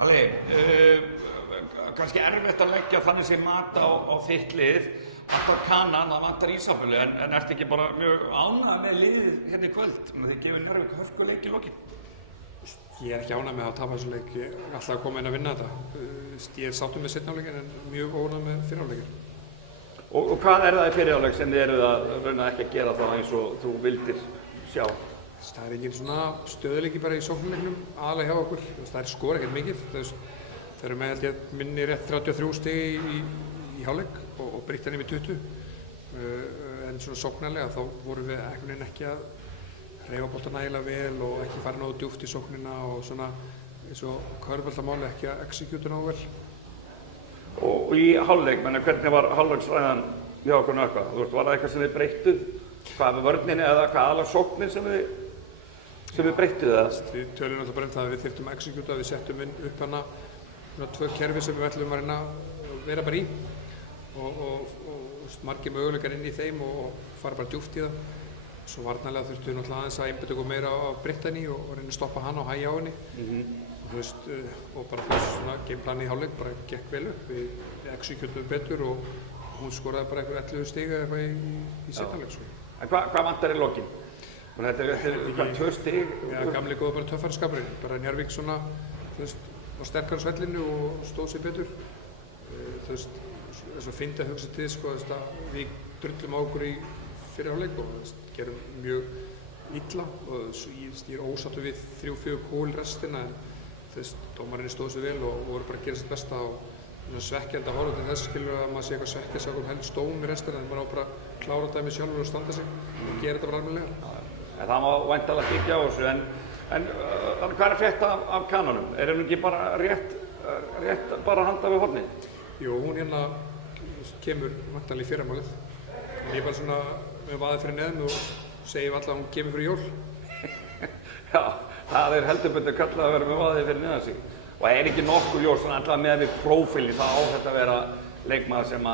Alli, kannski erfitt að leggja þannig sér mat á þitt lið. Vantar Kanan, það vantar Ísabellu, en ertu ekki bara mjög ánægð með liðið hérna í kvöld? Þið gefið Njarðvík hörkuleik í lokin. Ég er ekki ánægð með að tapa þessum leik. Ég er alltaf að koma inn að vinna þetta. Ég er sáttur með seinni hálfleikinn en mjög óánægð með fyrri hálfleikinn. Og hvað er það í fyrri hálfleik sem þið eruð að rauna ekki að gera það eins og þú vildir sjá? Það er engin svona stöðuleiki bara í sóknarleiknum aðalega hjá okkur. Það er skora ekkert mikið. Það eru með held ég minni rétt 33 stig í hálfleik og breytt hann yfir 20. En svona sóknarlega þá vorum við einhvern veginn ekki að hreyfa bolta nægilega vel og ekki fara nógu djúpt í sóknina og svona eins og körfuboltamáli ekki að execute nógu vel. Og í hálfleik, hvernig var hálfleiksræðan hjá okkur eitthvað? Var það eitthvað sem þið breyttuð? Hvað með vörninni eða hvað aðalega sóknin sem við breyttuð það? Við tölum alltaf bara um það að við þyrftum að execute, við settum inn upp hana tvö kerfi sem við ætlum að reyna að vera bara í og margir möguleikar inn í þeim og fara bara djúpt í það. Svo varnarlega þurftum við náttúrulega aðeins að einbeita okkur meira á Brittany og reyna að stoppa hana og hægja á henni. Og bara svona gameplanið í hálfleik bara gekk vel upp. Við executum betur og hún skoraði bara eitthvað 11 stig eða eitthvað í seinni hálfleik. En hvað vantar í lokin? Þetta er eitthvað 2 stig? Já, gamli góða bara töffarskapurinn. Bara Njarðvík svona, var sterkar á svellinu og stóð sér betur. Þess að finna að hugsa til að við drullum á okkur í fyrri hálfleik og gerum mjög illa og ég er ósáttur við 3-4 kól restina en dómarinn stóð sér vel og voru bara að gera sitt besta og svekkjandi að horfa til þess skilur að maður sé eitthvað svekkjast á okkur helst dóm í restina en maður á bara að klára dæmið sjálfur og standa sig og gera þetta bara almennilega. En það má væntanlega byggja á þessu en hvað er frétt af Kananum? Er hún ekki bara rétt bara handa við hornið? Jú, hún hérna kemur væntanlega í fyrramálið. Ég er bara svona með vaðið fyrir neðan og segjum alltaf að hún kemur fyrir jól. Já, það er heldur betur kallað að vera með vaðið fyrir neðan sig. Og er ekki nokkur ljós, svona alltaf með við prófílinn, það á þetta að vera leikmaður sem á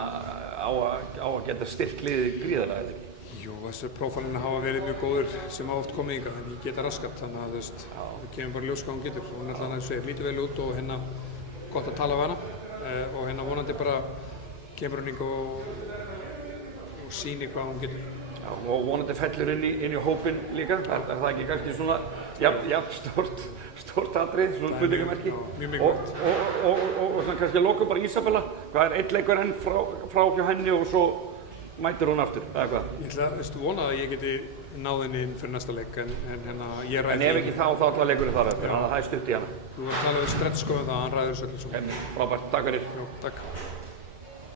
að geta styrkt liðið gríðarlega eða ekki? Jú, þessar prófílinn hafa verið mjög góður sem hafa oft komið hingað, en ég geta raskat, þannig að við kemum bara ljós hvað hún getur. Hún er alltaf að lítur vel út og hérna gott að tala af hana og hérna vonandi bara kemur hún hingað og sýnir hvað hún getur. Já, og vonandi fellur inn í hópinn líka, er það ekki kannski svona stórt atrið, svona spurningamerki? Mjög mikilvægt. Og svona kannski að lokum bara Ísabella, hvað er einn leikur enn frá hjá henni og svo mætir hún aftur, eða hvað? Ég ætla að vona að ég geti náð henni inn fyrir næsta leik, en hérna ég ræði... En ef ekki þá ætla leikurinn þar eftir, þannig að það er stutt í hana. Þú var að tala við Stretsko um það, hann ræður þessu öllu svo. Frábært, takk fyrir. Jú, takk.